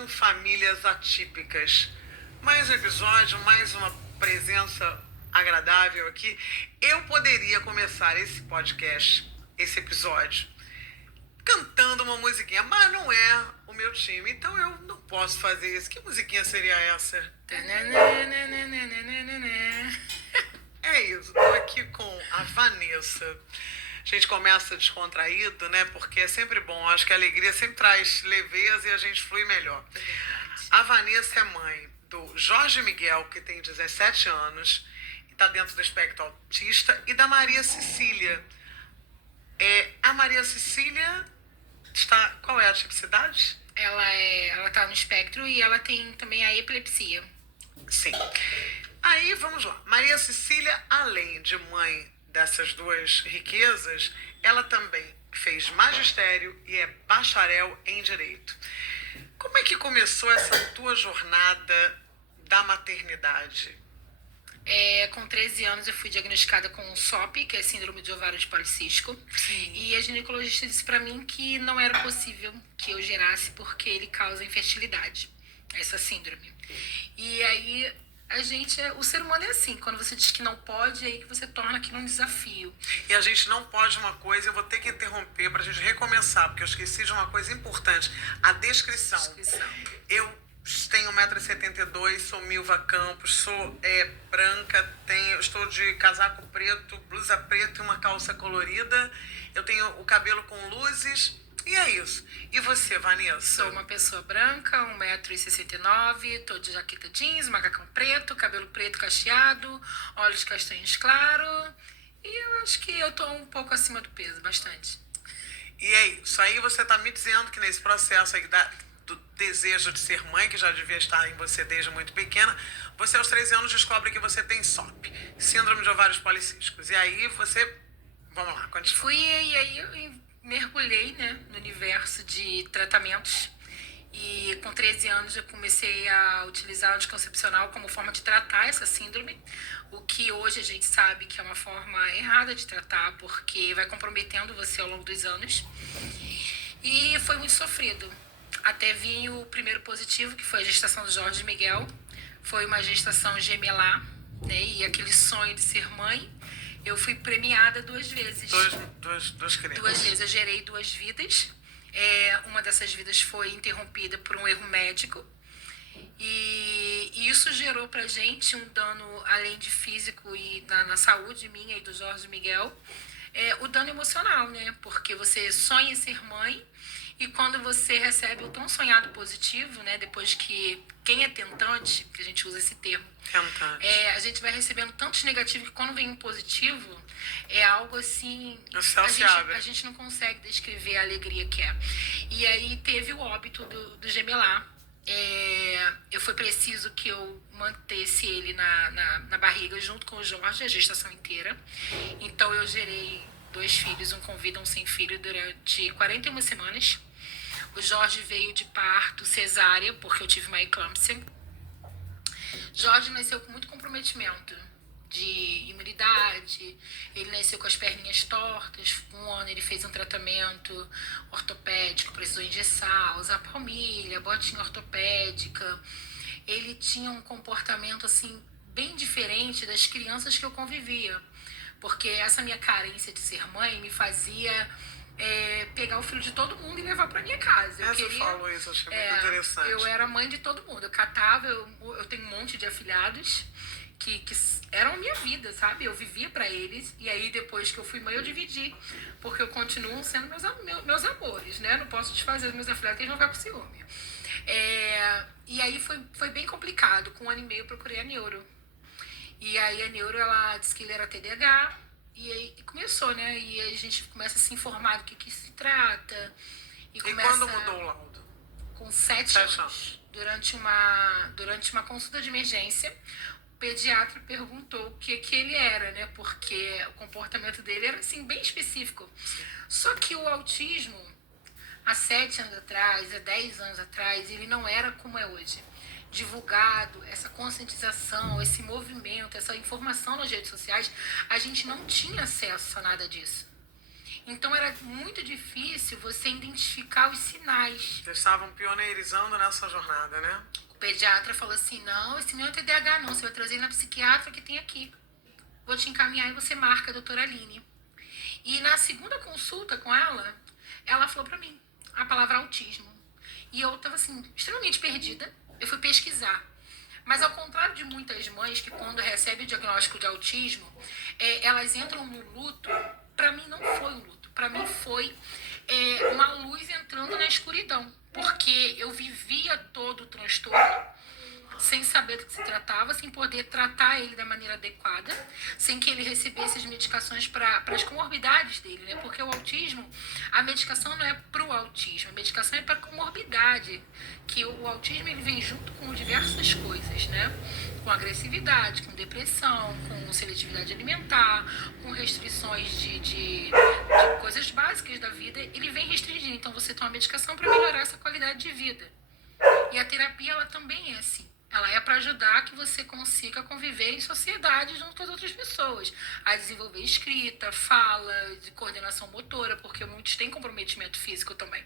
são famílias atípicas. Mais um episódio, mais uma presença agradável aqui. Eu poderia começar esse podcast, esse episódio, cantando uma musiquinha, mas não é o meu time, então eu não posso fazer isso. Que musiquinha seria essa? É isso, tô aqui com a Vanessa. A gente começa descontraído, né? Porque é sempre bom. Acho que a alegria sempre traz leveza e a gente flui melhor. A Vanessa é mãe do Jorge Miguel, que tem 17 anos, e está dentro do espectro autista, e da Maria Cecília. A Maria Cecília está... Qual é a tipicidade? Ela tá no espectro e ela tem também a epilepsia. Sim. Aí, vamos lá. Maria Cecília, além de mãe dessas duas riquezas, ela também fez magistério e é bacharel em Direito. Como é que começou essa tua jornada da maternidade? Com 13 anos eu fui diagnosticada com SOP, que é Síndrome de Ovário de Policístico. Sim. E a ginecologista disse pra mim que não era possível que eu gerasse porque ele causa infertilidade, essa síndrome. E aí o ser humano é assim, quando você diz que não pode, é aí que você torna aquilo um desafio. E a gente não pode uma coisa, eu vou ter que interromper pra gente recomeçar, porque eu esqueci de uma coisa importante, a descrição. Eu tenho 1,72 m, sou Milva Campos, sou branca, estou de casaco preto, blusa preta e uma calça colorida, eu tenho o cabelo com luzes, e é isso. E você, Vanessa? Sou uma pessoa branca, 1,69 m, tô de jaqueta jeans, macacão preto, cabelo preto cacheado, olhos castanhos claros. E eu acho que eu tô um pouco acima do peso, bastante. E é isso. Aí você tá me dizendo que nesse processo aí do desejo de ser mãe, que já devia estar em você desde muito pequena, você aos 13 anos descobre que você tem SOP, Síndrome de Ovários Policísticos. E aí você... Vamos lá, continua. E aí eu mergulhei, né, no universo de tratamentos. E com 13 anos eu comecei a utilizar o anticoncepcional como forma de tratar essa síndrome, o que hoje a gente sabe que é uma forma errada de tratar, porque vai comprometendo você ao longo dos anos. E foi muito sofrido. Até vir o primeiro positivo, que foi a gestação do Jorge Miguel. Foi uma gestação gemelar, né, e aquele sonho de ser mãe. Eu fui premiada 2 vezes. Duas crianças. 2 vezes. Eu gerei 2 vidas. Uma dessas vidas foi interrompida por um erro médico. E isso gerou pra gente um dano, além de físico e na saúde minha e do Jorge Miguel, o dano emocional, né? Porque você sonha em ser mãe e quando você recebe o tão sonhado positivo, né? Depois que quem é tentante, que a gente usa esse termo, a gente vai recebendo tantos negativos que quando vem um positivo, é algo assim... O céu se abre. A gente não consegue descrever a alegria que é. E aí teve o óbito do gemelar. Eu foi preciso que eu mantesse ele na barriga junto com o Jorge a gestação inteira. Então eu gerei 2 filhos, um com vida, um sem filho, durante 41 semanas. O Jorge veio de parto cesárea, porque eu tive uma eclâmpsia. Jorge nasceu com muito comprometimento de imunidade, ele nasceu com as perninhas tortas, com 1 ano ele fez um tratamento ortopédico, precisou engessar, usar palmilha, botinha ortopédica. Ele tinha um comportamento assim bem diferente das crianças que eu convivia, porque essa minha carência de ser mãe me fazia pegar o filho de todo mundo e levar pra minha casa. Você falou isso, acho que é muito interessante. Eu era mãe de todo mundo, eu catava, eu tenho um monte de afilhados que eram a minha vida, sabe? Eu vivia pra eles, e aí depois que eu fui mãe eu dividi, porque eu continuo sendo meus amores, né? Não posso desfazer dos meus afilhados, que eles vão ficar com ciúme. E aí foi bem complicado. Com 1 ano e meio eu procurei a neuro. E aí a neuro, ela disse que ele era TDAH, e aí começou, né? E a gente começa a se informar do que se trata. E quando mudou o laudo? Com 7 anos. Durante uma consulta de emergência, o pediatra perguntou o que ele era, né? Porque o comportamento dele era, assim, bem específico. Só que o autismo, há 7 anos atrás, há 10 anos atrás, ele não era como é hoje. Divulgado, essa conscientização, esse movimento, essa informação nas redes sociais, a gente não tinha acesso a nada disso. Então era muito difícil você identificar os sinais. Vocês estavam pioneirizando nessa jornada, né? O pediatra falou assim, não, esse não é TDAH não, você vai trazer ele na psiquiatra que tem aqui. Vou te encaminhar e você marca a doutora Aline. E na segunda consulta com ela, ela falou pra mim a palavra autismo. E eu tava assim, extremamente perdida. Eu fui pesquisar. Mas ao contrário de muitas mães que quando recebem o diagnóstico de autismo, elas entram no luto, pra mim não foi um luto. Pra mim foi uma luz entrando na escuridão. Porque eu vivia todo o transtorno, sem saber do que se tratava, sem poder tratar ele da maneira adequada, sem que ele recebesse as medicações para as comorbidades dele, né? Porque o autismo, a medicação não é para o autismo, a medicação é para comorbidade, que o autismo ele vem junto com diversas coisas, né? Com agressividade, com depressão, com seletividade alimentar, com restrições de coisas básicas da vida, ele vem restringindo. Então você toma medicação para melhorar essa qualidade de vida. E a terapia, ela também é assim. Ela é para ajudar que você consiga conviver em sociedade junto com as outras pessoas. A desenvolver escrita, fala, de coordenação motora, porque muitos têm comprometimento físico também.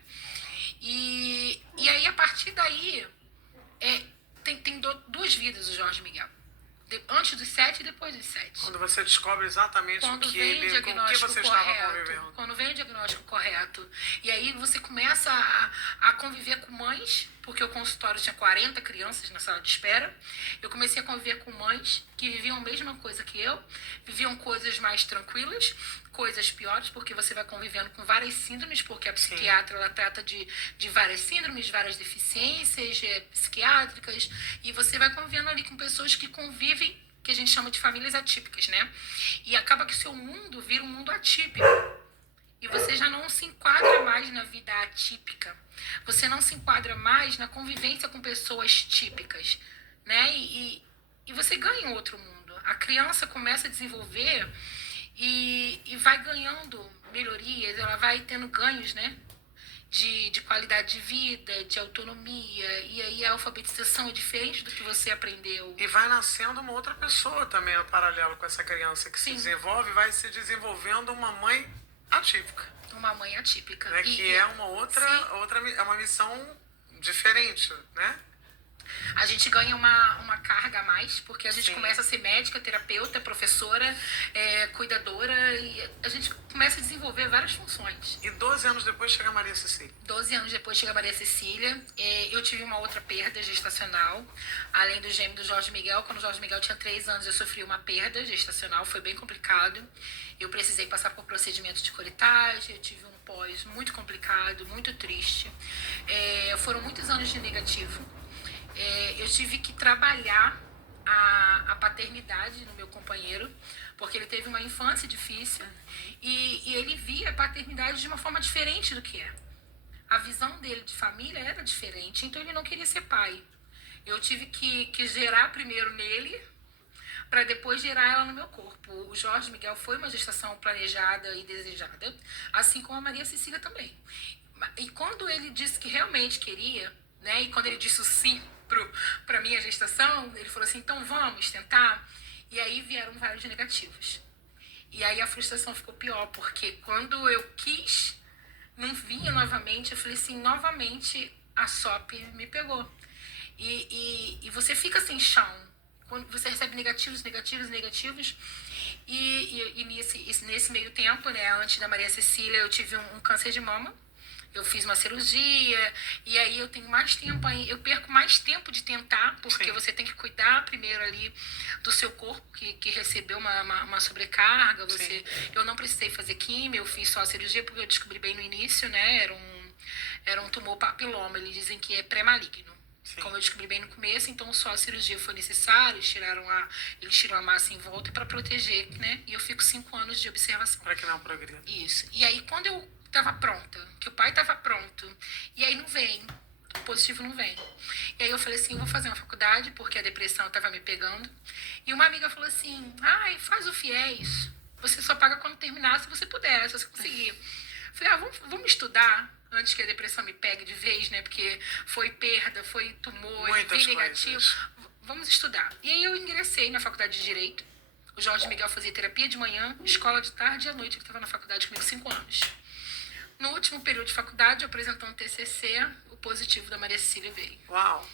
E aí, a partir daí, tem duas vidas o Jorge Miguel. Antes dos 7 e depois dos 7. Quando você descobre exatamente com o que você estava convivendo. Quando vem o diagnóstico correto. E aí você começa a conviver com mães, porque o consultório tinha 40 crianças na sala de espera. Eu comecei a conviver com mães que viviam a mesma coisa que eu, viviam coisas mais tranquilas, coisas piores, porque você vai convivendo com várias síndromes, porque a psiquiatra ela trata de várias síndromes, várias deficiências psiquiátricas, e você vai convivendo ali com pessoas que convivem, que a gente chama de famílias atípicas, né? E acaba que o seu mundo vira um mundo atípico. E você já não se enquadra mais na vida atípica. Você não se enquadra mais na convivência com pessoas típicas, né? E você ganha um outro mundo. A criança começa a desenvolver e vai ganhando melhorias, ela vai tendo ganhos, né? De qualidade de vida, de autonomia, e aí a alfabetização é diferente do que você aprendeu. E vai nascendo uma outra pessoa também, no paralelo com essa criança que se desenvolve, vai se desenvolvendo uma mãe atípica. Uma mãe atípica. Né? Que é uma outra, é uma missão diferente, né? A gente ganha uma carga a mais, porque a gente começa a ser médica, terapeuta, professora, cuidadora, e a gente começa a desenvolver várias funções. E 12 anos depois chega a Maria Cecília. 12 anos depois chega a Maria Cecília. Eu tive uma outra perda gestacional, além do gêmeo do Jorge Miguel. Quando o Jorge Miguel tinha 3 anos, eu sofri uma perda gestacional, foi bem complicado. Eu precisei passar por procedimento de curetagem, eu tive um pós muito complicado, muito triste. Foram muitos anos de negativo. Eu tive que trabalhar a paternidade no meu companheiro, porque ele teve uma infância difícil e ele via a paternidade de uma forma diferente do que é. A visão dele de família era diferente, então ele não queria ser pai. Eu tive que gerar primeiro nele, para depois gerar ela no meu corpo. O Jorge Miguel foi uma gestação planejada e desejada, assim como a Maria Cecília também. E quando ele disse que realmente queria, né, e quando ele disse o sim para minha gestação, ele falou assim, então vamos tentar. E aí vieram vários negativos. E aí a frustração ficou pior, porque quando eu quis, não vinha novamente, eu falei assim, novamente a SOP me pegou. E você fica sem chão. Quando você recebe negativos, e nesse meio tempo, né, antes da Maria Cecília, eu tive um câncer de mama. Eu fiz uma cirurgia, e aí eu tenho mais tempo, eu perco mais tempo de tentar, porque você tem que cuidar primeiro ali do seu corpo, que recebeu uma sobrecarga. Eu não precisei fazer químio, eu fiz só a cirurgia, porque eu descobri bem no início, né? Era um tumor papiloma, eles dizem que é pré-maligno. Como eu descobri bem no começo, então só a cirurgia foi necessária, eles tiram a massa em volta para proteger, né? E eu fico 5 anos de observação. Para que não progrida. Isso. E aí, quando eu estava pronta, que o pai estava pronto, e aí não vem, o positivo não vem. E aí eu falei assim, eu vou fazer uma faculdade, porque a depressão estava me pegando. E uma amiga falou assim, ai, faz o FIES, você só paga quando terminar, se você puder, se você conseguir. Eu falei, vamos estudar antes que a depressão me pegue de vez, né? Porque foi perda, foi tumor, muitas vem negativo. Vamos estudar. E aí eu ingressei na faculdade de Direito, O Jorge Miguel fazia terapia de manhã, escola de tarde e à noite, que estava na faculdade comigo 5 anos. No último período de faculdade, eu apresentando um TCC, o positivo da Maria Cecília veio. Uau!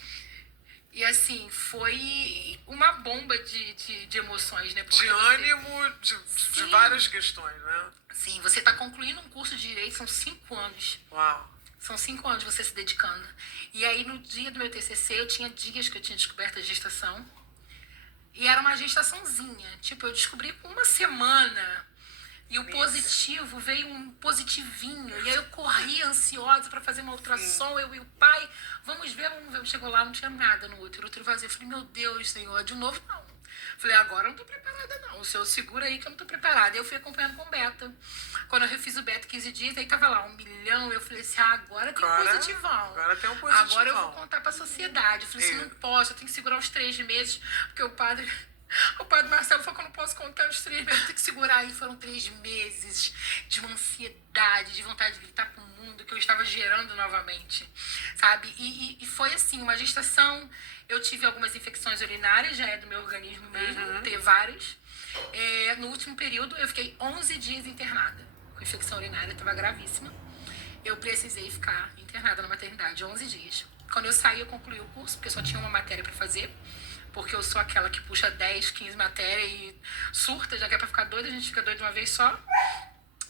E assim, foi uma bomba de emoções, né? De ânimo, de várias questões, né? Sim, você está concluindo um curso de Direito, são 5 anos. Uau! São 5 anos você se dedicando. E aí, no dia do meu TCC, eu tinha dias que eu tinha descoberto a gestação. E era uma gestaçãozinha. Tipo, eu descobri com uma semana. E o positivo, veio um positivinho. E aí eu corri ansiosa para fazer uma ultrassom, eu e o pai. Vamos ver. Chegou lá, não tinha nada no útero vazio. Eu falei, meu Deus, Senhor, de novo não. Falei, agora eu não tô preparada não. O senhor segura aí que eu não tô preparada. E eu fui acompanhando com o beta. Quando eu refiz o beta 15 dias, aí tava lá 1 milhão. Eu falei assim, agora tem um positivão. Agora tem um positivão. Agora eu vou contar pra sociedade. Eu falei assim, não posso, eu tenho que segurar os 3 meses. Porque o padre Marcelo falou que eu não posso contar os 3 meses, eu tenho que segurar aí. Foram 3 meses de uma ansiedade, de vontade de gritar pro mundo que eu estava gerando novamente, sabe? E foi assim, uma gestação. Eu tive algumas infecções urinárias, já é do meu organismo mesmo, ter várias. No último período, eu fiquei 11 dias internada com infecção urinária, estava gravíssima. Eu precisei ficar internada na maternidade 11 dias. Quando eu saí, eu concluí o curso, porque eu só tinha uma matéria para fazer. Porque eu sou aquela que puxa 10, 15 matérias e surta, já que é pra ficar doida, a gente fica doida de uma vez só.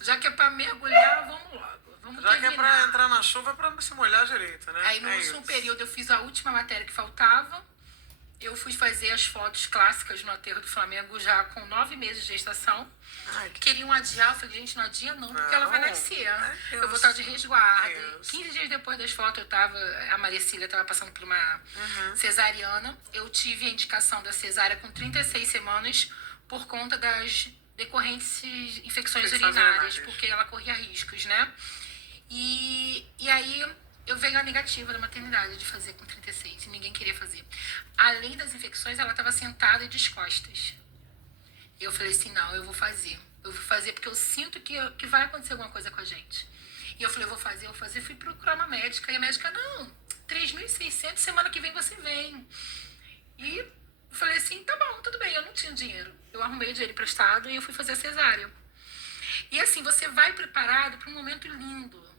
Já que é pra mergulhar, vamos logo. Vamos já terminar. Que é pra entrar na chuva, é pra se molhar direito, né? Aí no último período eu fiz a última matéria que faltava. Eu fui fazer as fotos clássicas no aterro do Flamengo já com 9 meses de gestação. Queriam adiar, eu falei, gente, não adia não, porque ela vai nascer. Eu vou estar de resguardo. 15 dias depois das fotos, a Maria Cecília estava passando por uma cesariana. Eu tive a indicação da cesárea com 36 semanas por conta das decorrentes infecções urinárias, porque ela corria riscos, né? E aí eu veio a negativa da maternidade de fazer com 36 e ninguém queria fazer. Além das infecções, ela estava sentada e descostas. Eu falei assim, não, eu vou fazer. Eu vou fazer porque eu sinto que vai acontecer alguma coisa com a gente. E eu falei, eu vou fazer. Fui procurar uma médica. E a médica, não, 3.600, semana que vem você vem. E eu falei assim, tá bom, tudo bem. Eu não tinha dinheiro. Eu arrumei dinheiro emprestado e eu fui fazer a cesárea. E assim, você vai preparado para um momento lindo.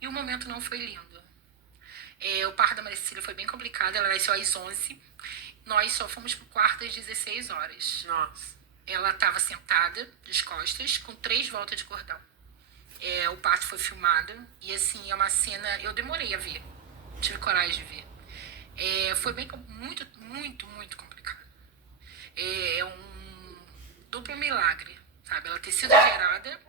E o momento não foi lindo. O parto da Maria Cecília foi bem complicado. Ela nasceu às 11. Nós só fomos pro quarto às 16 horas. Nossa. Ela estava sentada, de costas, com 3 voltas de cordão. O parto foi filmado. E assim, é uma cena... Eu demorei a ver. Tive coragem de ver. Foi muito, muito, muito complicado. É um duplo milagre, sabe? Ela ter sido gerada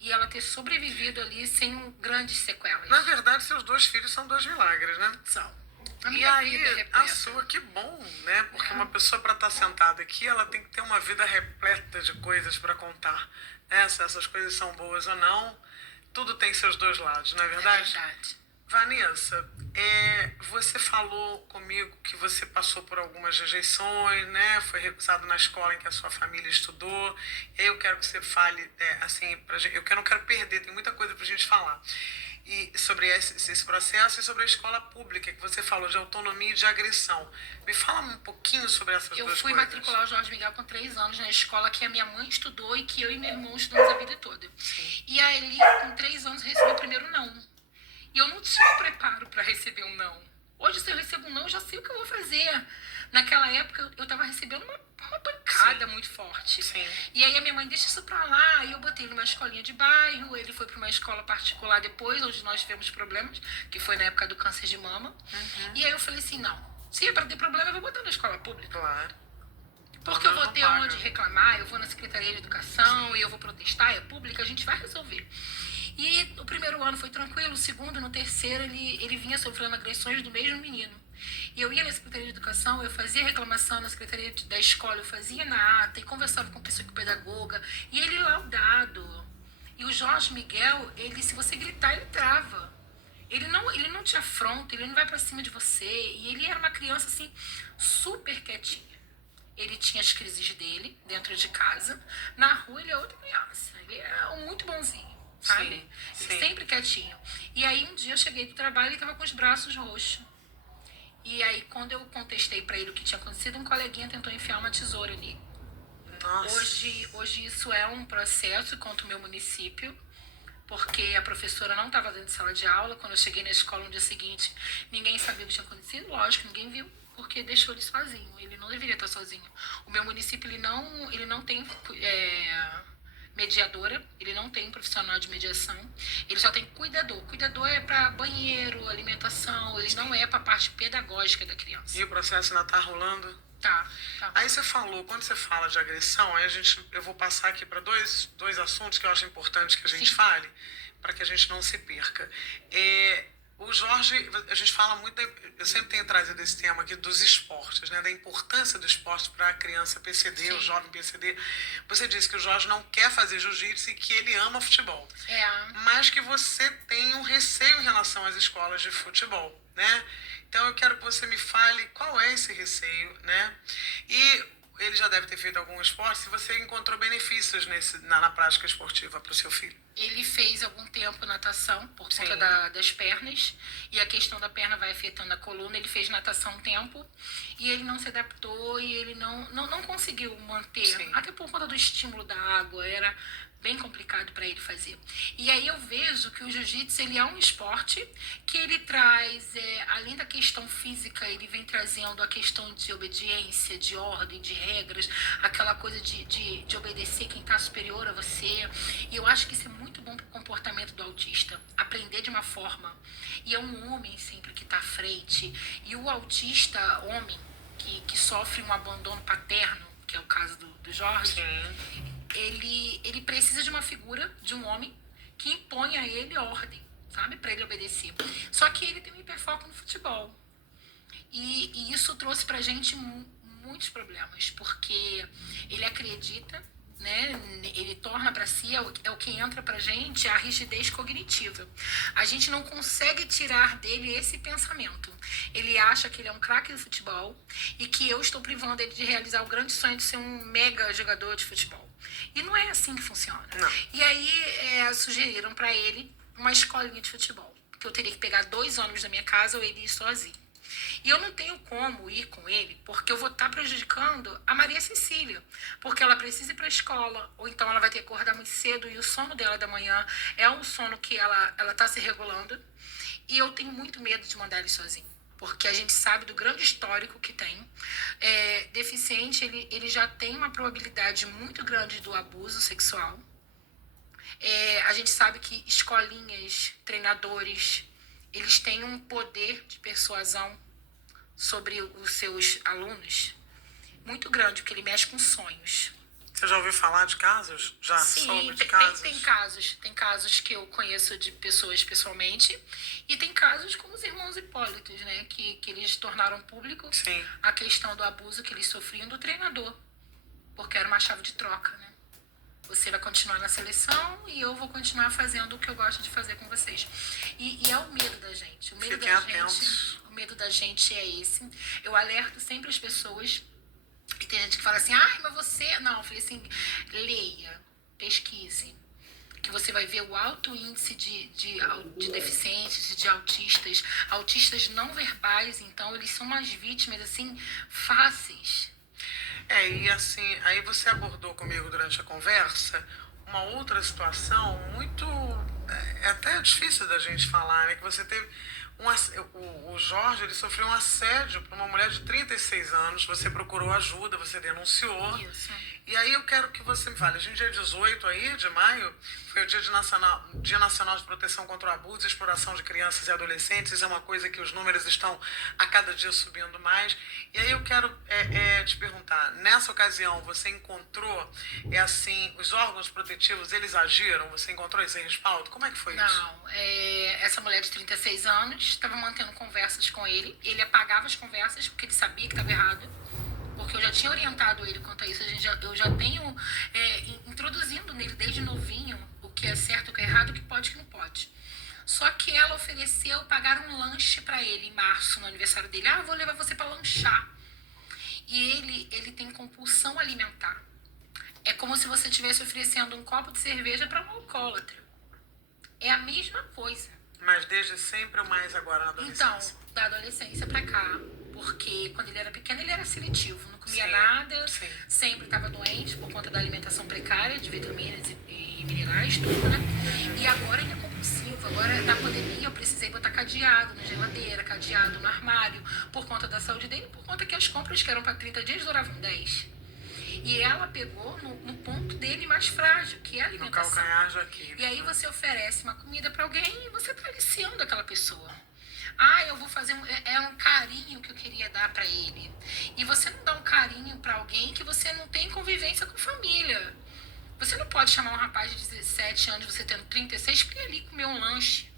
e ela ter sobrevivido ali sem grandes sequelas. Na verdade, seus 2 filhos são 2 milagres, né? São. E aí, a sua, que bom, né? Porque uma pessoa, para estar sentada aqui, ela tem que ter uma vida repleta de coisas para contar. Né? Se essas coisas são boas ou não, tudo tem seus 2 lados, não é verdade? É verdade. Vanessa, você falou comigo que você passou por algumas rejeições, né? Foi recusado na escola em que a sua família estudou. Eu quero que você fale, assim, pra gente, eu não quero perder, tem muita coisa pra gente falar. E sobre esse processo e sobre a escola pública, que você falou de autonomia e de agressão. Me fala um pouquinho sobre essas 2 coisas. Eu fui matricular o Jorge Miguel com 3 anos na escola que a minha mãe estudou e que eu e meu irmão estudamos a vida toda. Sim. E aí, com 3 anos, eu recebi o primeiro não. E eu não tinha preparo para receber um não. Hoje, se eu recebo um não, eu já sei o que eu vou fazer. Naquela época, eu estava recebendo uma pancada muito forte. Sim. E aí a minha mãe, deixa isso pra lá. E eu botei ele numa escolinha de bairro. Ele foi para uma escola particular depois, onde nós tivemos problemas, que foi na época do câncer de mama. E aí eu falei assim, não. Se é para ter problema, eu vou botar na escola pública. Claro. Porque eu vou ter onde reclamar, eu vou na Secretaria de Educação e eu vou protestar, é pública, a gente vai resolver. E o primeiro ano foi tranquilo, o segundo, no terceiro, ele vinha sofrendo agressões do mesmo menino. E eu ia na Secretaria de Educação, eu fazia reclamação na Secretaria da Escola, eu fazia na ata e conversava com a psicopedagoga. E ele laudado. E o Jorge Miguel, se você gritar, ele trava. Ele não te afronta, ele não vai pra cima de você. E ele era uma criança, assim, super quietinha. Ele tinha as crises dele dentro de casa. Na rua, ele é outra criança. Ele é muito bonzinho. Sabe? Sim. Sempre quietinho. E aí um dia eu cheguei do trabalho e ele tava com os braços roxos. E aí quando eu contestei pra ele o que tinha acontecido, um coleguinha tentou enfiar uma tesoura nele. Nossa. Hoje isso é um processo contra o meu município, porque a professora não estava dentro de sala de aula. Quando eu cheguei na escola no dia seguinte, ninguém sabia o que tinha acontecido. Lógico, ninguém viu, porque deixou ele sozinho. Ele não deveria estar sozinho. O meu município, ele não tem mediadora, ele não tem profissional de mediação, ele só tem cuidador. Cuidador é para banheiro, alimentação, ele não é para a parte pedagógica da criança. E o processo ainda tá rolando? Tá. Aí você falou, quando você fala de agressão, aí eu vou passar aqui para dois assuntos que eu acho importante que a gente fale, para que a gente não se perca. O Jorge, a gente fala muito, eu sempre tenho trazido esse tema aqui dos esportes, né, da importância do esporte para a criança PCD, o jovem PCD. Você disse que o Jorge não quer fazer jiu-jitsu e que ele ama futebol. Mas que você tem um receio em relação às escolas de futebol, né? Então eu quero que você me fale qual é esse receio, né? E ele já deve ter feito algum esporte, se você encontrou benefícios na prática esportiva para o seu filho. Ele fez algum tempo natação por conta das pernas, e a questão da perna vai afetando a coluna. Ele fez natação um tempo e ele não se adaptou e ele não conseguiu manter, até por conta do estímulo da água, era bem complicado para ele fazer. E aí eu vejo que o jiu-jitsu, ele é um esporte que ele traz, além da questão física, ele vem trazendo a questão de obediência, de ordem, de regras, aquela coisa de obedecer quem está superior a você. E eu acho que isso é muito bom para o comportamento do autista, aprender de uma forma. E é um homem sempre que está à frente. E o autista, homem, que sofre um abandono paterno, que é o caso do Jorge, ele precisa de uma figura, de um homem, que impõe a ele ordem, sabe? Para ele obedecer. Só que ele tem um hiperfoco no futebol. E isso trouxe pra gente muitos problemas, porque ele acredita, né? Ele torna para si, é o que entra pra gente, a rigidez cognitiva. A gente não consegue tirar dele esse pensamento. Ele acha que ele é um craque do futebol e que eu estou privando ele de realizar o grande sonho de ser um mega jogador de futebol. E não é assim que funciona. Não. E aí sugeriram para ele uma escolinha de futebol, que eu teria que pegar 2 ônibus da minha casa ou ele ir sozinho. E eu não tenho como ir com ele, porque eu vou estar prejudicando a Maria Cecília, porque ela precisa ir para a escola, ou então ela vai ter que acordar muito cedo, e o sono dela da manhã é um sono que ela está se regulando, e eu tenho muito medo de mandar ele sozinho, porque a gente sabe do grande histórico que tem. Deficiente, ele já tem uma probabilidade muito grande do abuso sexual. A gente sabe que escolinhas, treinadores, eles têm um poder de persuasão sobre os seus alunos muito grande, porque ele mexe com sonhos. Você já ouviu falar de casos? Já soube de casos? Tem casos que eu conheço de pessoas pessoalmente, e tem casos como os irmãos Hipólitos, né? Que eles tornaram público a questão do abuso que eles sofriam do treinador, porque era uma chave de troca, né? Você vai continuar na seleção e eu vou continuar fazendo o que eu gosto de fazer com vocês. E é o medo da gente. O medo da gente é esse. Eu alerto sempre as pessoas. E tem gente que fala assim, mas você... Não, eu falei assim, leia, pesquise, que você vai ver o alto índice de deficientes e de autistas não verbais. Então, eles são umas vítimas, assim, fáceis. E assim, aí você abordou comigo durante a conversa uma outra situação muito... É até difícil da gente falar, né? Que você teve... O Jorge, ele sofreu um assédio por uma mulher de 36 anos. Você procurou ajuda, você denunciou. Isso. E aí eu quero que você me fale. A gente, dia 18 aí, de maio, foi o Dia Nacional de Proteção contra o Abuso e Exploração de Crianças e Adolescentes. É uma coisa que os números estão a cada dia subindo mais. E aí eu quero te perguntar, nessa ocasião você encontrou, os órgãos protetivos, eles agiram? Você encontrou esse respaldo? Como é que foi isso? Não, essa mulher de 36 anos estava mantendo conversas com ele. Ele apagava as conversas porque ele sabia que estava errado, porque eu já tinha orientado ele quanto a isso. Eu já tenho introduzindo nele desde novinho o que é certo, o que é errado, o que pode e o que não pode. Só que ela ofereceu pagar um lanche para ele em março, no aniversário dele. Vou levar você para lanchar. E ele tem compulsão alimentar. É como se você estivesse oferecendo um copo de cerveja para um alcoólatra. É a mesma coisa. Mas desde sempre ou mais agora na adolescência? Então, da adolescência pra cá, Porque quando ele era pequeno, ele era seletivo. Não comia Sim, nada, sim. sempre estava doente por conta da alimentação precária, de vitaminas e minerais, tudo, né? E agora ele é compulsivo. Agora, na pandemia, eu precisei botar cadeado na geladeira, cadeado no armário, por conta da saúde dele, por conta que as compras que eram para 30 dias duravam 10. E ela pegou no ponto dele mais frágil, que é a No alimentação. calcanhar de Aquiles. E aí né? você oferece uma comida para alguém e você está aliciando aquela pessoa. Eu vou fazer um carinho que eu queria dar para ele. E você não dá um carinho para alguém que você não tem convivência com família. Você não pode chamar um rapaz de 17 anos, você tendo 36, para ir ali comer um lanche.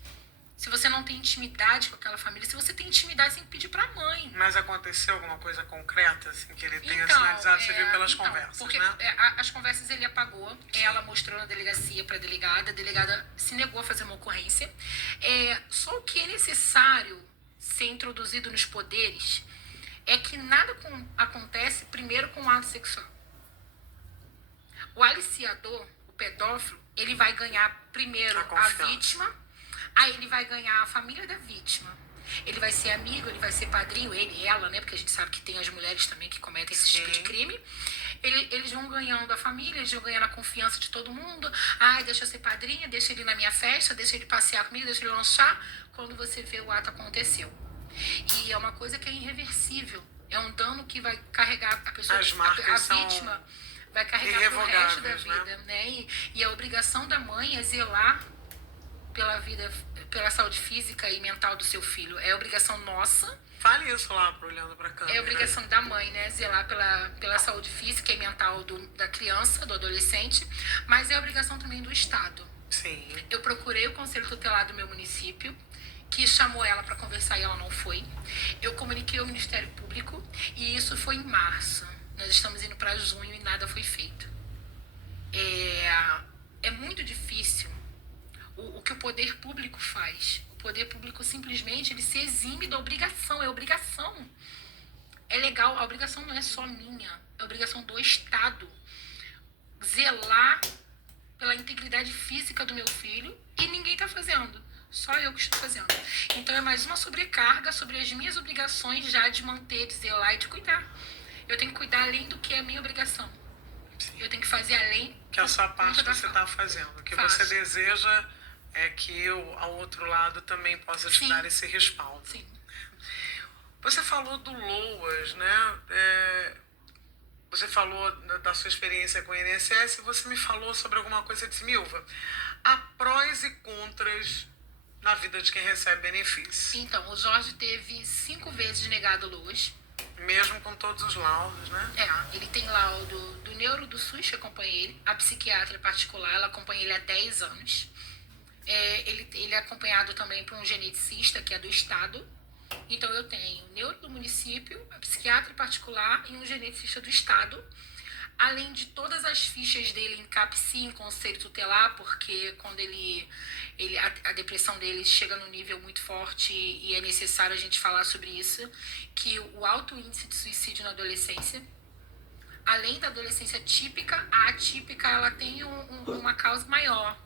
Se você não tem intimidade com aquela família, se você tem intimidade, você tem que pedir pra mãe. Mas aconteceu alguma coisa concreta, assim, que ele tenha sinalizado? Você viu pelas conversas, porque né? As conversas ele apagou, ela mostrou na delegacia pra delegada, a delegada se negou a fazer uma ocorrência. Só o que é necessário ser introduzido nos poderes é que nada acontece primeiro com o ato sexual. O aliciador, o pedófilo, ele vai ganhar primeiro a vítima. Aí ele vai ganhar a família da vítima. Ele vai ser amigo, ele vai ser padrinho, ele e ela, né? Porque a gente sabe que tem as mulheres também que cometem esse tipo de crime. Eles vão ganhando a família, eles vão ganhando a confiança de todo mundo. Deixa eu ser padrinha, deixa ele na minha festa, deixa ele passear comigo, deixa ele lanchar. Quando você vê, o ato aconteceu. E é uma coisa que é irreversível. É um dano que vai carregar a pessoa, a vítima vai carregar pro resto da vida, né? E a obrigação da mãe é zelar pela vida, pela saúde física e mental do seu filho. É obrigação nossa. Fale isso lá, olhando pra câmera. É obrigação da mãe, né? Zelar pela saúde física e mental da criança, do adolescente. Mas é obrigação também do Estado. Sim. Eu procurei o Conselho Tutelar do meu município, que chamou ela para conversar e ela não foi. Eu comuniquei ao Ministério Público e isso foi em março. Nós estamos indo para junho e nada foi feito. É muito difícil o que o poder público faz. O poder público simplesmente ele se exime da obrigação. É obrigação. É legal. A obrigação não é só minha. É obrigação do Estado. Zelar pela integridade física do meu filho e ninguém está fazendo. Só eu que estou fazendo. Então é mais uma sobrecarga sobre as minhas obrigações já de manter, de zelar e de cuidar. Eu tenho que cuidar além do que é a minha obrigação. Sim. Eu tenho que fazer além... Que a sua parte você está fazendo. O que você deseja é que ao outro lado também possa te dar esse respaldo. Sim. Você falou do LOAS, né? Você falou da sua experiência com o INSS e você me falou sobre alguma coisa de Milva. Há prós e contras na vida de quem recebe benefício. Então, o Jorge teve 5 vezes negado LOAS. Mesmo com todos os laudos, né? Ele tem laudo do neuro do SUS, que acompanha ele, a psiquiatra particular, ela acompanha ele há 10 anos. Ele é acompanhado também por um geneticista, que é do Estado. Então, eu tenho o neuro do município, a psiquiatra particular e um geneticista do Estado. Além de todas as fichas dele em CAPSI, em Conselho Tutelar, porque quando a depressão dele chega num nível muito forte e é necessário a gente falar sobre isso, que o alto índice de suicídio na adolescência, além da adolescência típica, a atípica ela tem uma causa maior.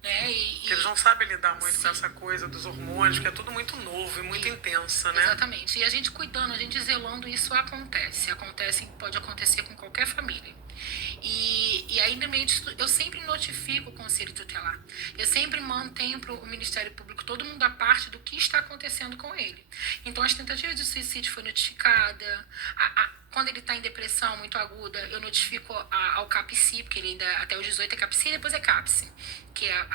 Né? Eles não sabem lidar muito com essa coisa dos hormônios, que é tudo muito novo e muito intensa, né? Exatamente. E a gente cuidando, a gente zelando, isso acontece. Pode acontecer com qualquer família. E aí, no meio disso, eu sempre notifico o Conselho Tutelar. Eu sempre mantenho para o Ministério Público todo mundo a parte do que está acontecendo com ele. Então, as tentativas de suicídio foi notificada. Quando ele está em depressão muito aguda, eu notifico ao CAPSI, porque ele ainda até os 18 é CAPSI e depois é CAPSI, que é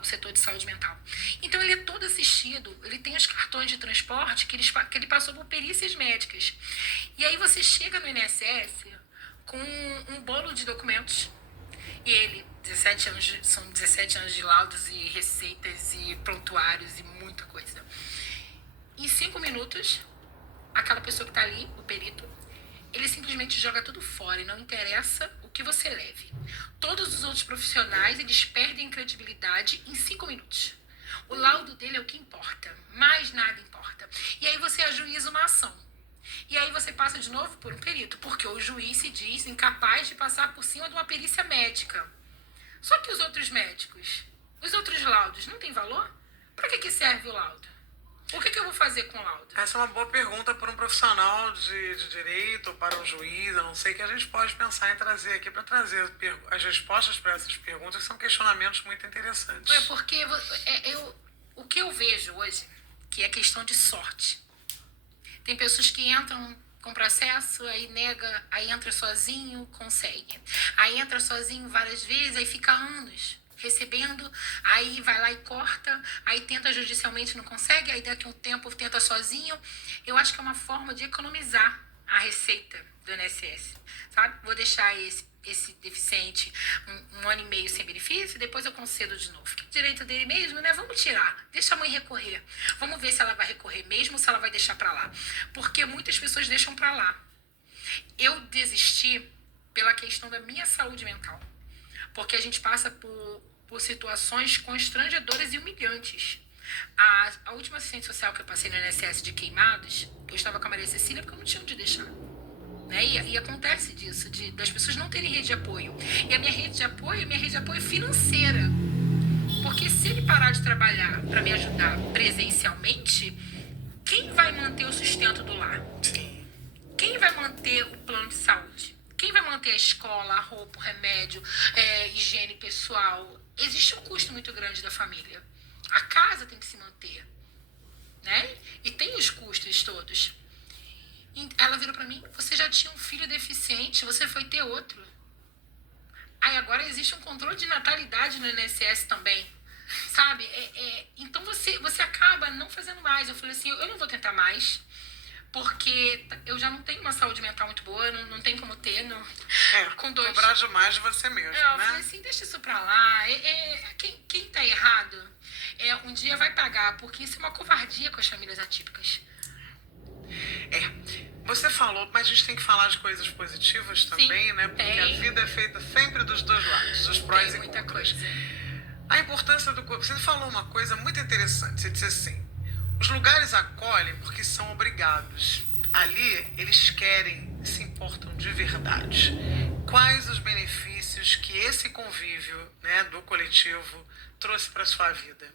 o setor de saúde mental. Então, ele é todo assistido, ele tem os cartões de transporte que ele passou por perícias médicas. E aí você chega no INSS com um bolo de documentos e ele, são 17 anos de laudos e receitas e prontuários e muita coisa. Em 5 minutos, aquela pessoa que está ali, o perito, ele simplesmente joga tudo fora e não interessa o que você leve. Todos os outros profissionais, eles perdem credibilidade em 5 minutos. O laudo dele é o que importa, mais nada importa. E aí você ajuiza uma ação. E aí você passa de novo por um perito, porque o juiz se diz incapaz de passar por cima de uma perícia médica. Só que os outros médicos, os outros laudos, não têm valor? Para que serve o laudo? O que eu vou fazer com o laudo? Essa é uma boa pergunta para um profissional de direito ou para um juiz, eu não sei, que a gente pode pensar em trazer aqui para trazer as respostas para essas perguntas, que são questionamentos muito interessantes. É porque o que eu vejo hoje, que é questão de sorte. Tem pessoas que entram com processo, aí nega, aí entra sozinho, consegue. Aí entra sozinho várias vezes, aí fica anos recebendo, aí vai lá e corta, aí tenta judicialmente, não consegue, aí daqui a um tempo tenta sozinho. Eu acho que é uma forma de economizar a receita do INSS, sabe? Vou deixar esse deficiente um ano e meio sem benefício, depois eu concedo de novo. Que direito dele mesmo, né? Vamos tirar. Deixa a mãe recorrer. Vamos ver se ela vai recorrer mesmo ou se ela vai deixar pra lá. Porque muitas pessoas deixam pra lá. Eu desisti pela questão da minha saúde mental. Porque a gente passa por situações constrangedoras e humilhantes. A última assistente social que eu passei no INSS de Queimados, eu estava com a Maria Cecília porque eu não tinha onde deixar. Né? E acontece disso, das pessoas não terem rede de apoio. E a minha rede de apoio é financeira. Porque se ele parar de trabalhar para me ajudar presencialmente, quem vai manter o sustento do lar? Quem vai manter o plano de saúde? Quem vai manter a escola, a roupa, o remédio, higiene pessoal? Existe um custo muito grande da família. A casa tem que se manter, né? E tem os custos todos. Ela virou pra mim: você já tinha um filho deficiente, você foi ter outro. Aí agora existe um controle de natalidade no INSS também, sabe? Então você acaba não fazendo mais. Eu falei assim, eu não vou tentar mais, porque eu já não tenho uma saúde mental muito boa, não tem como ter. Com dois. Cobrar demais de você mesmo, né? Eu falei assim, deixa isso pra lá. Quem tá errado, um dia vai pagar, porque isso é uma covardia com as famílias atípicas. Você falou, mas a gente tem que falar de coisas positivas também, né? Porque a vida é feita sempre dos dois lados, dos prós e muita contras. coisa. A importância do corpo. Você falou uma coisa muito interessante. Você disse assim: os lugares acolhem porque são obrigados. Ali, eles querem, se importam de verdade. Quais os benefícios que esse convívio, né, do coletivo trouxe para sua vida?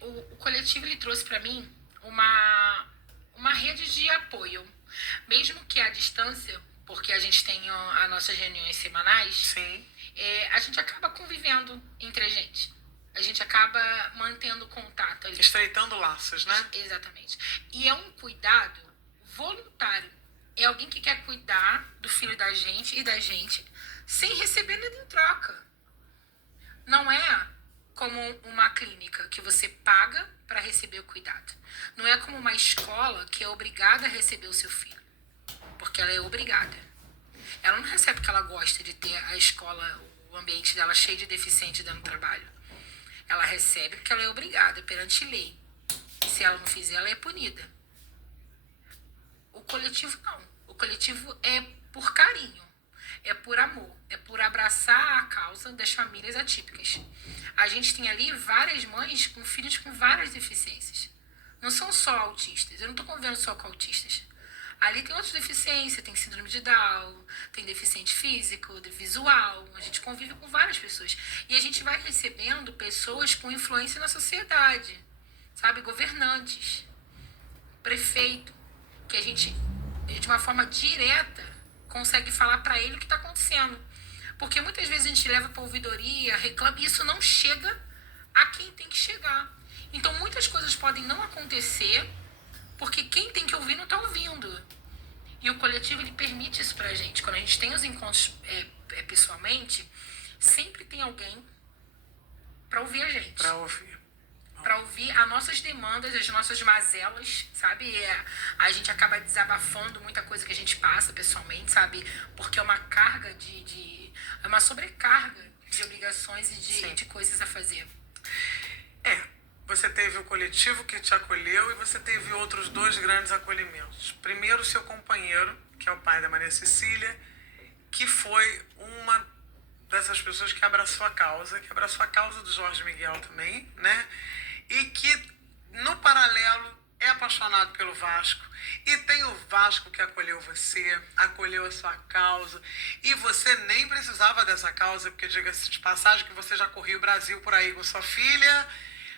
O coletivo, ele trouxe para mim uma rede de apoio. Mesmo que à distância, porque a gente tem as nossas reuniões semanais, sim, a gente acaba convivendo entre a gente. A gente acaba mantendo contato ali. Estreitando laços, né? Exatamente. E é um cuidado voluntário. É alguém que quer cuidar do filho da gente e da gente sem receber nada em troca. Não é como uma clínica que você paga para receber o cuidado. Não é como uma escola que é obrigada a receber o seu filho. Porque ela é obrigada. Ela não recebe porque ela gosta de ter a escola, o ambiente dela cheio de deficientes dando trabalho. Ela recebe porque ela é obrigada perante lei. E se ela não fizer, ela é punida. O coletivo não. O coletivo é por carinho, é por amor, é por abraçar a causa das famílias atípicas. A gente tem ali várias mães com filhos com várias deficiências. Não são só autistas. Eu não estou convivendo só com autistas. Ali tem outras deficiências, tem síndrome de Down, tem deficiente físico, visual. A gente convive com várias pessoas. E a gente vai recebendo pessoas com influência na sociedade, sabe? Governantes, prefeito, que a gente, de uma forma direta, consegue falar para ele o que está acontecendo. Porque muitas vezes a gente leva para ouvidoria, reclama, e isso não chega a quem tem que chegar. Então muitas coisas podem não acontecer porque quem tem que ouvir não está ouvindo. E o coletivo, ele permite isso pra gente. Quando a gente tem os encontros pessoalmente, sempre tem alguém para ouvir a gente. Para ouvir as nossas demandas, as nossas mazelas, sabe? A gente acaba desabafando muita coisa que a gente passa pessoalmente, sabe? Porque é uma carga é uma sobrecarga de obrigações e de coisas a fazer. Você teve o coletivo que te acolheu e você teve outros dois grandes acolhimentos. Primeiro, o seu companheiro, que é o pai da Maria Cecília, que foi uma dessas pessoas que abraçou a causa do Jorge Miguel também, né? E que, no paralelo, é apaixonado pelo Vasco. E tem o Vasco que acolheu você, acolheu a sua causa. E você nem precisava dessa causa, porque, diga-se de passagem, que você já corria o Brasil por aí com sua filha.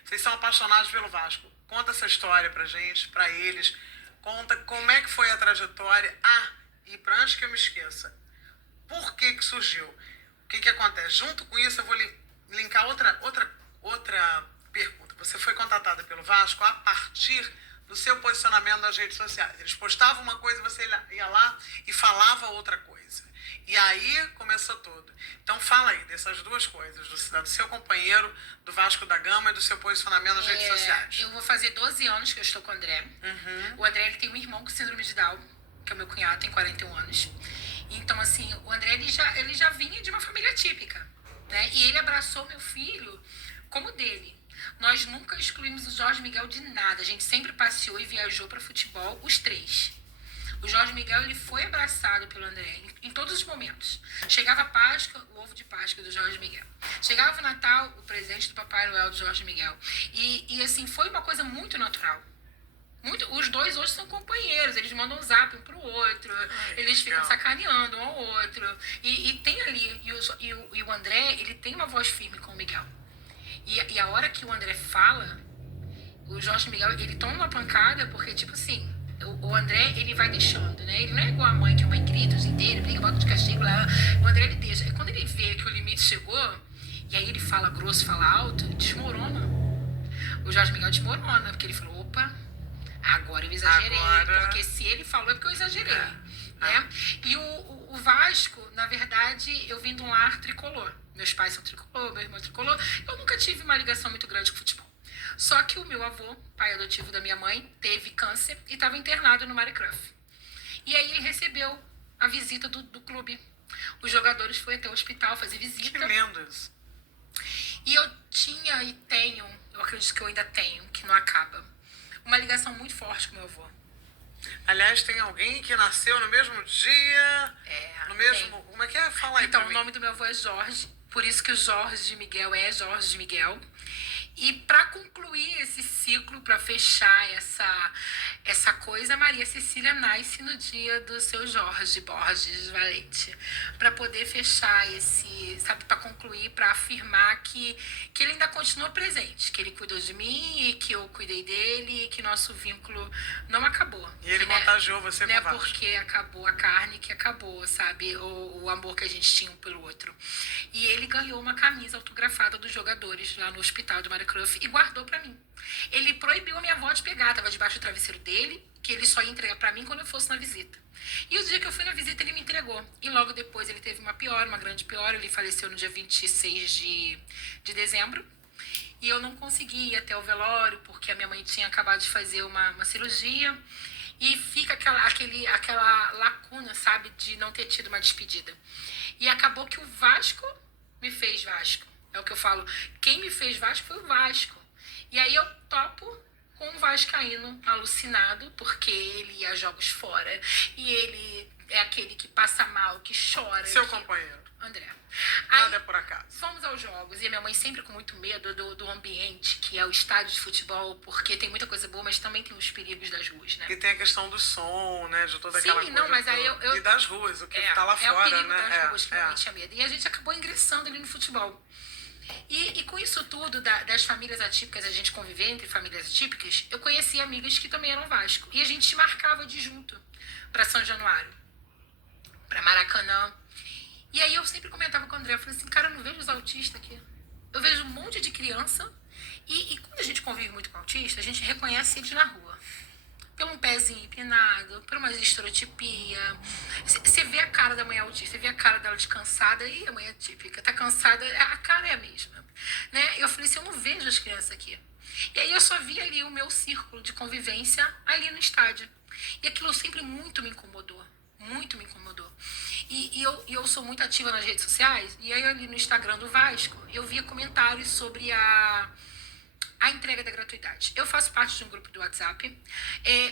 Vocês são apaixonados pelo Vasco. Conta essa história pra gente, pra eles. Conta como é que foi a trajetória. Ah, e pra antes que eu me esqueça, por que que surgiu? O que que acontece? Junto com isso, eu vou linkar outra pergunta. Você foi contatada pelo Vasco a partir do seu posicionamento nas redes sociais. Eles postavam uma coisa, você ia lá e falava outra coisa. E aí começou tudo. Então fala aí dessas duas coisas, do seu companheiro, do Vasco da Gama e do seu posicionamento nas redes sociais. Eu vou fazer 12 anos que eu estou com o André. O André, ele tem um irmão com síndrome de Down, que é o meu cunhado, tem 41 anos. Então, assim, o André, ele já vinha de uma família típica, né? E ele abraçou meu filho como dele. Nós nunca excluímos o Jorge Miguel de nada. A gente sempre passeou e viajou para futebol, os três. O Jorge Miguel, ele foi abraçado pelo André em todos os momentos. Chegava a Páscoa, o ovo de Páscoa do Jorge Miguel. Chegava o Natal, o presente do Papai Noel do Jorge Miguel. E assim, foi uma coisa muito natural. Os dois hoje são companheiros, eles mandam um zap um pro outro, eles ficam sacaneando um ao outro. E tem ali, e o André, ele tem uma voz firme com o Miguel. E a hora que o André fala, o Jorge Miguel, ele toma uma pancada, porque, tipo assim, o André, ele vai deixando, né? Ele não é igual a mãe, que a mãe grita o dia inteiro, briga, bota de castigo lá. O André, ele deixa. E quando ele vê que o limite chegou, e aí ele fala grosso, fala alto, desmorona. O Jorge Miguel desmorona, porque ele falou, opa, agora eu exagerei. Porque se ele falou é porque eu exagerei. Né? E o Vasco, na verdade, eu vim de um lar tricolor. Meus pais são tricolor, meu irmão é tricolor. Eu nunca tive uma ligação muito grande com futebol. Só que o meu avô, pai adotivo da minha mãe, teve câncer e estava internado no Maricruf. E aí ele recebeu a visita do clube. Os jogadores foram até o hospital fazer visita. Que lindos. E eu tinha e tenho, eu acredito que eu ainda tenho, que não acaba, uma ligação muito forte com meu avô. Aliás, tem alguém que nasceu no mesmo dia, no mesmo... Tem. Como é que é? Fala aí. Então, o nome do meu avô é Jorge, por isso que o Jorge de Miguel é Jorge de Miguel. E para concluir esse ciclo, para fechar essa coisa, a Maria Cecília nasce no dia do seu Jorge Borges Valente. Para poder fechar esse, sabe, para concluir, para afirmar que ele ainda continua presente, que ele cuidou de mim e que eu cuidei dele e que nosso vínculo não acabou. E ele contagiou você com o Vasco. Não é porque acabou a carne que acabou, sabe, o amor que a gente tinha um pelo outro. E ele ganhou uma camisa autografada dos jogadores lá no hospital do Maricruf e guardou pra mim. Ele proibiu a minha avó de pegar, tava debaixo do travesseiro dele, que ele só ia entregar pra mim quando eu fosse na visita. E o dia que eu fui na visita, ele me entregou. E logo depois ele teve uma piora, uma grande piora. Ele faleceu no dia 26 de dezembro. E eu não consegui ir até o velório, porque a minha mãe tinha acabado de fazer uma cirurgia. E fica aquela lacuna, sabe, de não ter tido uma despedida. E acabou que o Vasco me fez Vasco. É o que eu falo. Quem me fez Vasco foi o Vasco. E aí eu topo com um vascaíno alucinado, porque ele ia a jogos fora. E ele é aquele que passa mal, que chora. Seu companheiro. André. Nada é por acaso. Fomos aos jogos e a minha mãe sempre com muito medo do ambiente, que é o estádio de futebol, porque tem muita coisa boa, mas também tem os perigos das ruas, né? E tem a questão do som, né? De toda aquela coisa. Sim, não, mas aí eu... E das ruas, o que tá lá fora, né? É o perigo das ruas que a gente tinha medo. E a gente acabou ingressando ali no futebol. E com isso tudo, das famílias atípicas, a gente conviver entre famílias atípicas, eu conheci amigas que também eram Vasco. E a gente se marcava de junto para São Januário, para Maracanã. E aí eu sempre comentava com o André, eu falei assim, cara, eu não vejo os autistas aqui. Eu vejo um monte de criança e quando a gente convive muito com autista, a gente reconhece eles na rua. Pelo um pezinho empinado, por uma estereotipia. Você vê a cara da mãe autista, você vê a cara dela descansada, e a mãe é típica, tá cansada, a cara é a mesma. Né? Eu falei assim, eu não vejo as crianças aqui. E aí eu só vi ali o meu círculo de convivência ali no estádio. E aquilo sempre muito me incomodou. Muito me incomodou. E eu sou muito ativa nas redes sociais, e aí ali no Instagram do Vasco, eu via comentários sobre a entrega da gratuidade. Eu faço parte de um grupo do WhatsApp,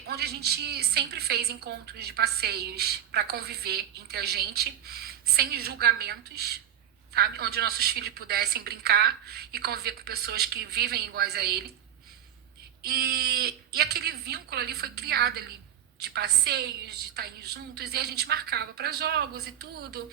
onde a gente sempre fez encontros de passeios para conviver entre a gente, sem julgamentos, sabe? Onde nossos filhos pudessem brincar e conviver com pessoas que vivem iguais a ele. E aquele vínculo ali foi criado ali, de passeios, de estar juntos, e a gente marcava para jogos e tudo.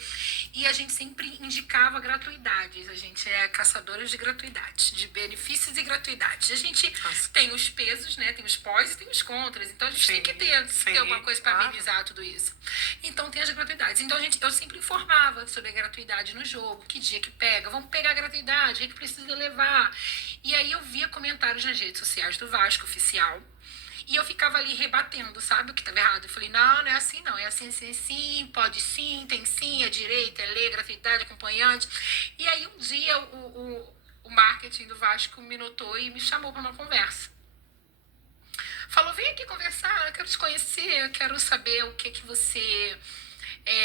E a gente sempre indicava gratuidades. A gente é caçadores de gratuidades, de benefícios e gratuidades. A gente tem os pesos, né? Tem os pós e tem os contras. Então a gente tem que ter alguma coisa para amenizar tudo isso. Então tem as gratuidades. Então eu sempre informava sobre a gratuidade no jogo, que dia que pega, vamos pegar a gratuidade, o que precisa levar. E aí eu via comentários nas redes sociais do Vasco Oficial. E eu ficava ali rebatendo, sabe, o que estava errado. Eu falei, não é assim não, é assim, assim, sim, pode sim, tem sim, é direito, é lei, gratuidade, acompanhante. E aí um dia o marketing do Vasco me notou e me chamou para uma conversa. Falou, vem aqui conversar, eu quero te conhecer, eu quero saber o que você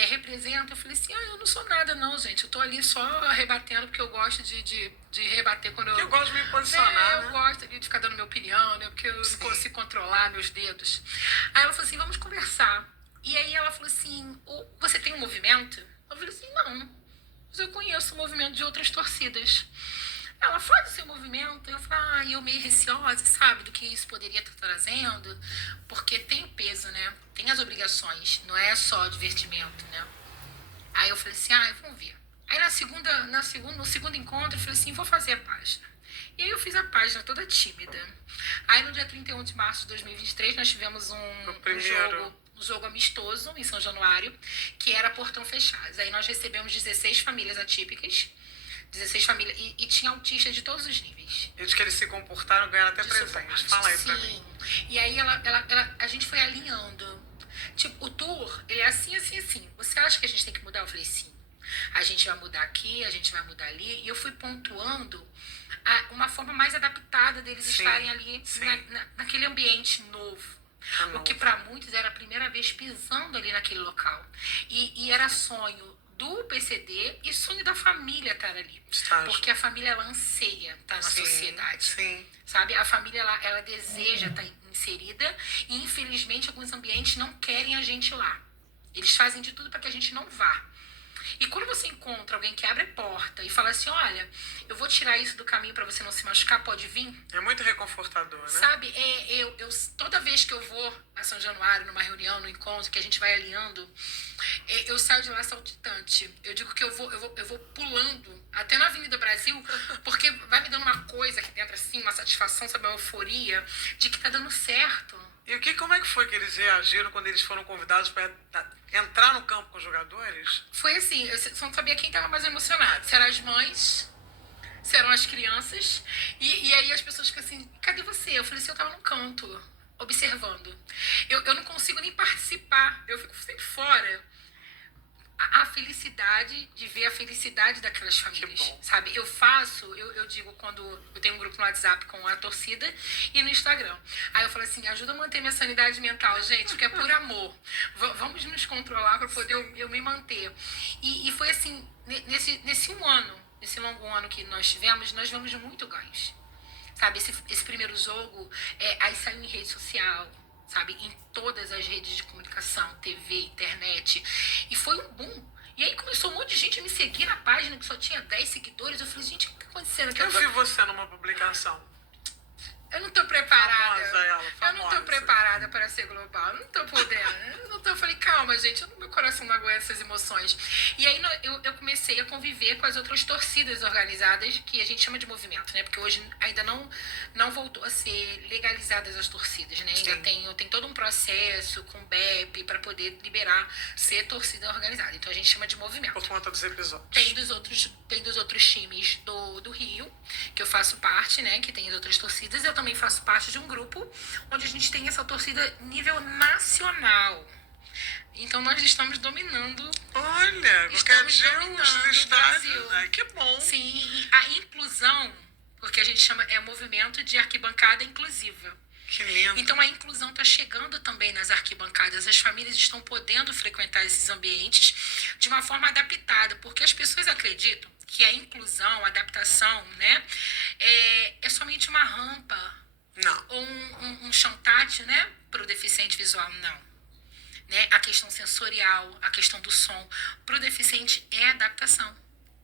representa. Eu falei assim, eu não sou nada não, gente. Eu tô ali só rebatendo porque eu gosto de rebater quando eu... Eu gosto de me posicionar, Eu gosto de ficar dando minha opinião, né? Porque eu não consigo controlar meus dedos. Aí ela falou assim, vamos conversar. E aí ela falou assim, você tem um movimento? Eu falei assim, não. Mas eu conheço o movimento de outras torcidas. Ela faz o seu movimento, eu falei, eu meio receosa, sabe, do que isso poderia estar trazendo, porque tem o peso, né? Tem as obrigações, não é só divertimento, né? Aí eu falei assim, vamos ver. Aí no segundo encontro, eu falei assim, vou fazer a página. E aí eu fiz a página toda tímida. Aí no dia 31 de março de 2023, nós tivemos um jogo amistoso em São Januário, que era portão fechado. Aí nós recebemos 16 famílias atípicas, 16 famílias, e tinha autistas de todos os níveis. E de que eles se comportaram, ganharam até presente. Fala aí pra mim. E aí a gente foi alinhando. Tipo, o tour, ele é assim, assim, assim. Você acha que a gente tem que mudar? Eu falei, sim. A gente vai mudar aqui, a gente vai mudar ali. E eu fui pontuando uma forma mais adaptada deles estarem ali naquele ambiente novo. O que para muitos era a primeira vez pisando ali naquele local. E era sonho do PCD e sonho da família estar ali. Estágio. Porque a família, ela anseia estar na sociedade. Sim. Sabe? A família, ela deseja estar inserida e, infelizmente, alguns ambientes não querem a gente lá. Eles fazem de tudo para que a gente não vá. E quando você encontra alguém que abre a porta e fala assim, olha, eu vou tirar isso do caminho para você não se machucar, pode vir? É muito reconfortador, né? Sabe, toda vez que eu vou a São Januário, numa reunião, no encontro, que a gente vai alinhando, eu saio de lá saltitante. Eu digo que eu vou pulando até na Avenida Brasil, porque vai me dando uma coisa aqui dentro, assim, uma satisfação, sabe, uma euforia de que tá dando certo. E como é que foi que eles reagiram quando eles foram convidados para entrar no campo com os jogadores? Foi assim, eu só não sabia quem estava mais emocionado. Se eram as mães, se eram as crianças. E aí as pessoas ficam assim, cadê você? Eu falei assim, eu tava no canto, observando. Eu não consigo nem participar, eu fico sempre fora. A felicidade de ver a felicidade daquelas famílias, sabe? Eu digo quando eu tenho um grupo no WhatsApp com a torcida e no Instagram. Aí eu falo assim, ajuda a manter minha sanidade mental, gente, porque é por amor. Vamos nos controlar para poder eu me manter. E foi assim, nesse longo ano que nós tivemos, nós vemos muito ganhos. Sabe, esse primeiro jogo, aí saiu em rede social, sabe, em todas as redes de comunicação, TV, internet, e foi um boom. E aí começou um monte de gente a me seguir na página que só tinha 10 seguidores. Eu falei, gente, o que tá acontecendo aqui? Eu vi você numa publicação. Eu não tô preparada. Famosa. Eu não tô preparada para ser global. Eu não tô podendo. Eu falei, calma, gente, meu coração não aguenta essas emoções. E aí eu comecei a conviver com as outras torcidas organizadas, que a gente chama de movimento, né? Porque hoje ainda não voltou a ser legalizadas as torcidas, né? Ainda tem todo um processo com o BEP para poder liberar ser torcida organizada. Então a gente chama de movimento. Por conta dos episódios. Tem dos outros times do Rio, que eu faço parte, né? Que tem as outras torcidas. Eu também faço parte de um grupo onde a gente tem essa torcida nível nacional. Então nós estamos dominando. Olha, estamos dominando os estádios, né? Que bom. Sim, e a inclusão, porque a gente chama movimento de arquibancada inclusiva. Que lindo. Então a inclusão está chegando também nas arquibancadas. As famílias estão podendo frequentar esses ambientes de uma forma adaptada, porque as pessoas acreditam que a inclusão, a adaptação, né, é somente uma rampa. Não. Ou um chão tátil, né, para o deficiente visual. Não. Né? A questão sensorial, a questão do som. Para o deficiente é adaptação.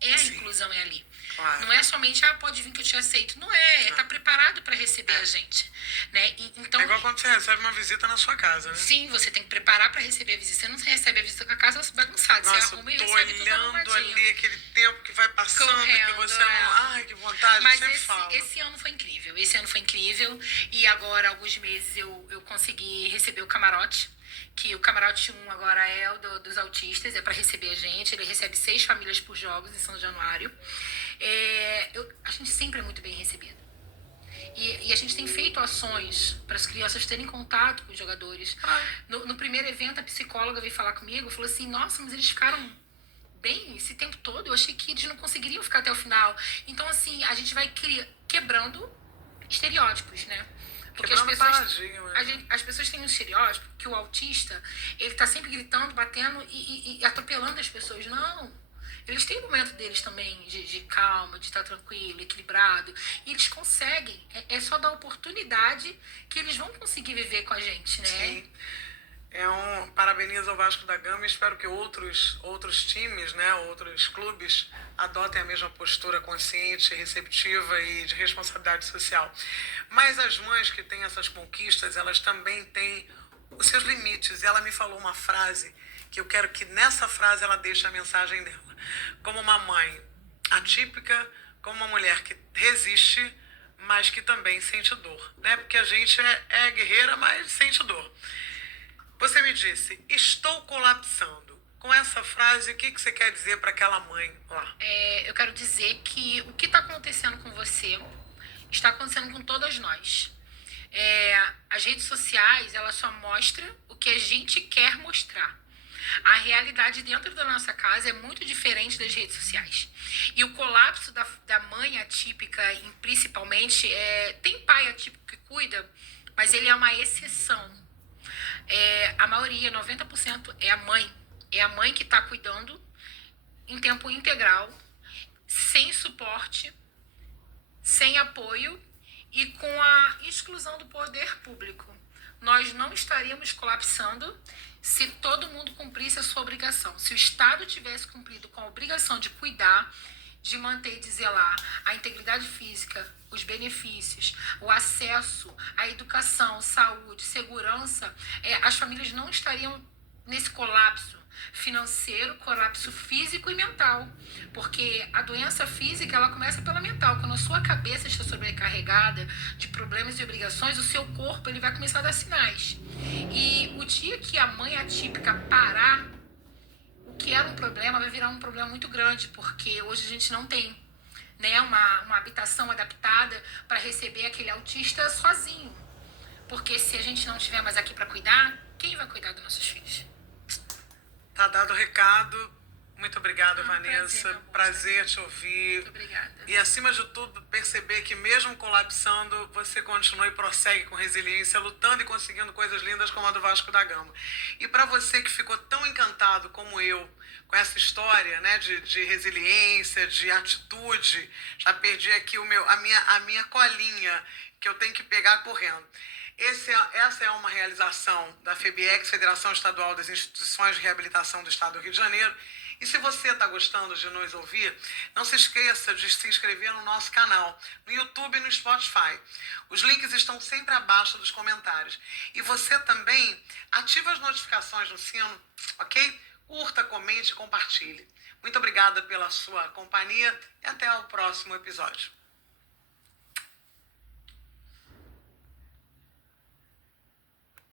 A Sim. inclusão é ali. Claro. Não é somente, pode vir que eu te aceito. Não é, tá preparado para receber a gente, né? Então, É igual quando você recebe uma visita na sua casa, né? sim, você tem que preparar para receber a visita. Você não recebe a visita com a casa bagunçada. Você Nossa, arruma e tô recebe tudo olhando arrumadinho. ali aquele tempo que vai passando e que Correndo, você não... Ai, que vontade, Mas eu sempre falo. esse ano foi incrível. Esse ano foi incrível. E agora, há alguns meses, eu consegui receber o camarote. Que o camarote 1 agora é o dos autistas, é para receber a gente. Ele recebe 6 famílias por jogos em São Januário. A gente sempre é muito bem recebido. E a gente tem feito ações para as crianças terem contato com os jogadores. No primeiro evento, a psicóloga veio falar comigo e falou assim, nossa, mas eles ficaram bem esse tempo todo, eu achei que eles não conseguiriam ficar até o final. Então, assim, a gente vai quebrando estereótipos, né? Porque as pessoas têm um estereótipo que o autista, ele tá sempre gritando, batendo e atropelando as pessoas. Não. Eles têm o momento deles também de calma, de estar tranquilo, equilibrado. E eles conseguem. É só dar oportunidade que eles vão conseguir viver com a gente, né? Sim. Parabenizo ao Vasco da Gama e espero que outros times, né, outros clubes adotem a mesma postura consciente, receptiva e de responsabilidade social. Mas as mães que têm essas conquistas, elas também têm os seus limites. E ela me falou uma frase que eu quero que nessa frase ela deixe a mensagem dela. Como uma mãe atípica, como uma mulher que resiste, mas que também sente dor, né? Porque a gente é guerreira, mas sente dor. Você me disse, estou colapsando. Com essa frase, o que você quer dizer para aquela mãe lá? Eu quero dizer que o que está acontecendo com você está acontecendo com todas nós. As redes sociais, ela só mostra o que a gente quer mostrar. A realidade dentro da nossa casa é muito diferente das redes sociais. E o colapso da mãe atípica, principalmente, tem pai atípico que cuida, mas ele é uma exceção. A maioria, 90%, é a mãe. É a mãe que está cuidando em tempo integral, sem suporte, sem apoio e com a exclusão do poder público. Nós não estaríamos colapsando se todo mundo cumprisse a sua obrigação. Se o Estado tivesse cumprido com a obrigação de cuidar, de manter e de zelar a integridade física, os benefícios, o acesso à educação, saúde, segurança, as famílias não estariam nesse colapso financeiro, colapso físico e mental. Porque a doença física, ela começa pela mental. Quando a sua cabeça está sobrecarregada de problemas e obrigações, o seu corpo ele vai começar a dar sinais. E o dia que a mãe atípica parar, o que era um problema vai virar um problema muito grande, porque hoje a gente não tem, né, uma habitação adaptada para receber aquele autista sozinho. Porque se a gente não estiver mais aqui para cuidar, quem vai cuidar dos nossos filhos? Tá dado o recado. Muito obrigada, Vanessa. Prazer te ouvir. Muito obrigada. E, acima de tudo, perceber que mesmo colapsando, você continua e prossegue com resiliência, lutando e conseguindo coisas lindas como a do Vasco da Gama. E para você que ficou tão encantado como eu com essa história, né, de resiliência, de atitude, já perdi aqui a minha colinha, que eu tenho que pegar correndo. Essa é uma realização da FEBEX, Federação Estadual das Instituições de Reabilitação do Estado do Rio de Janeiro. E se você está gostando de nos ouvir, não se esqueça de se inscrever no nosso canal, no YouTube e no Spotify. Os links estão sempre abaixo dos comentários. E você também ativa as notificações no sino, ok? Curta, comente e compartilhe. Muito obrigada pela sua companhia e até o próximo episódio.